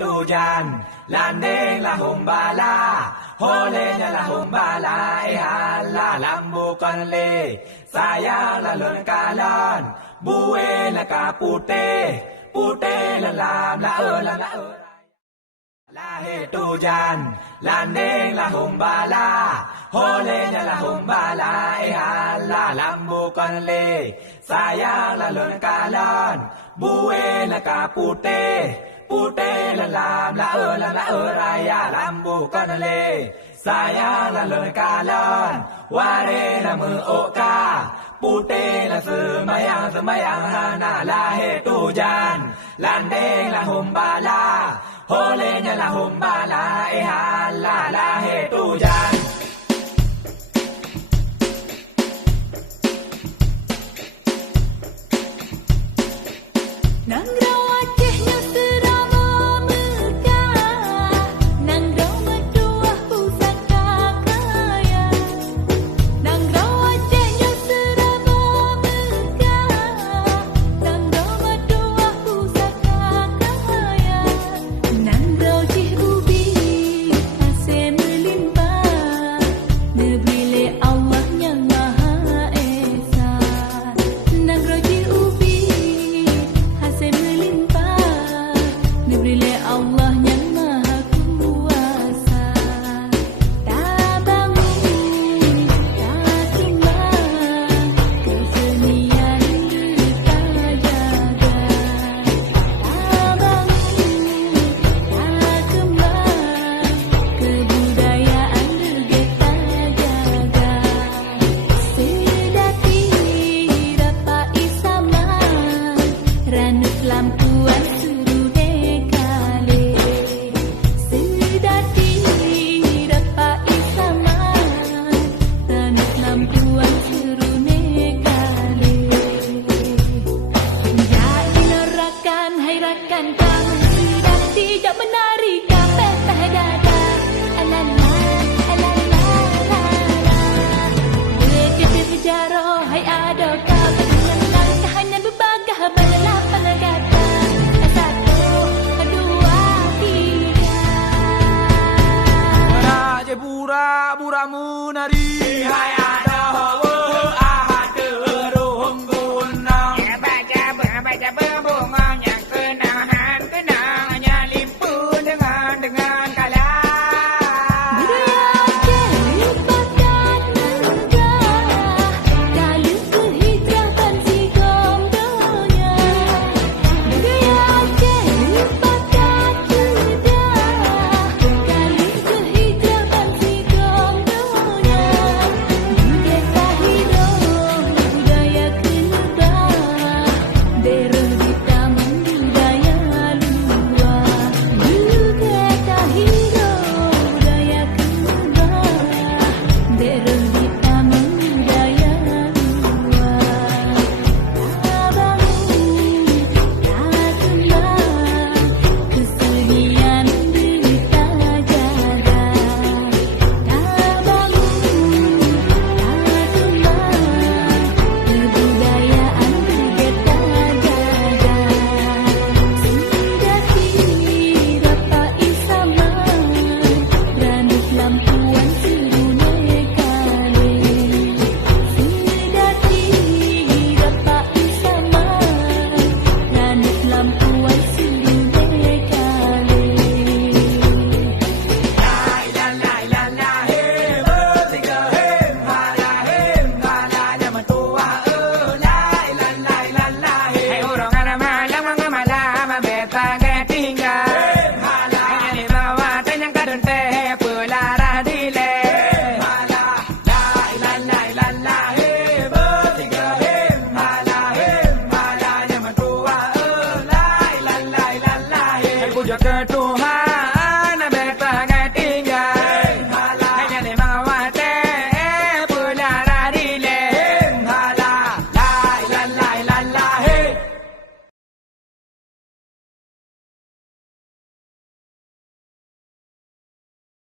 tujan landing la humbala holenya la humbala hala lambu konle sayang la lon kalan buwe la kapute pute la lam la lahe tujan landing la humbala holenya la humbala hala lambu konle sayang la lon kalan buwe la kapute pute la lam la raya lambu konle sayang la lon kalan ware la mu oka pute la semayang hana lahe tujan landing la humbala holenya la humbala hala lahe tujan nang raw Acehnya serama megah, nang raw medua pusaka kaya, nang raw Acehnya serama megah, nang raw medua pusaka kaya, nang raw Cih Ubi hasil melimpah, nebile Allah yang Maha Esa, nang raw Cih Ubi melimpah, nebrile Allah yang Maha Kuasa. Tak bangun, tak tumbang, kesenian kita jaga. Tak bangun, tak tumbang, kebudayaan kita jaga. Sedati dapat isama, ranut lampuan suruh dekale, sedati dapat isama, ranut lampuan suruh nekale. Jadi nerakan hai rakan kamu sedati jak menari kapeh dada. Alala alala alala, berkecil sejarah hai ada kau dengan langkahannya berbagah berlapan kata. Satu, dua, tiga. Raja burak-burakmu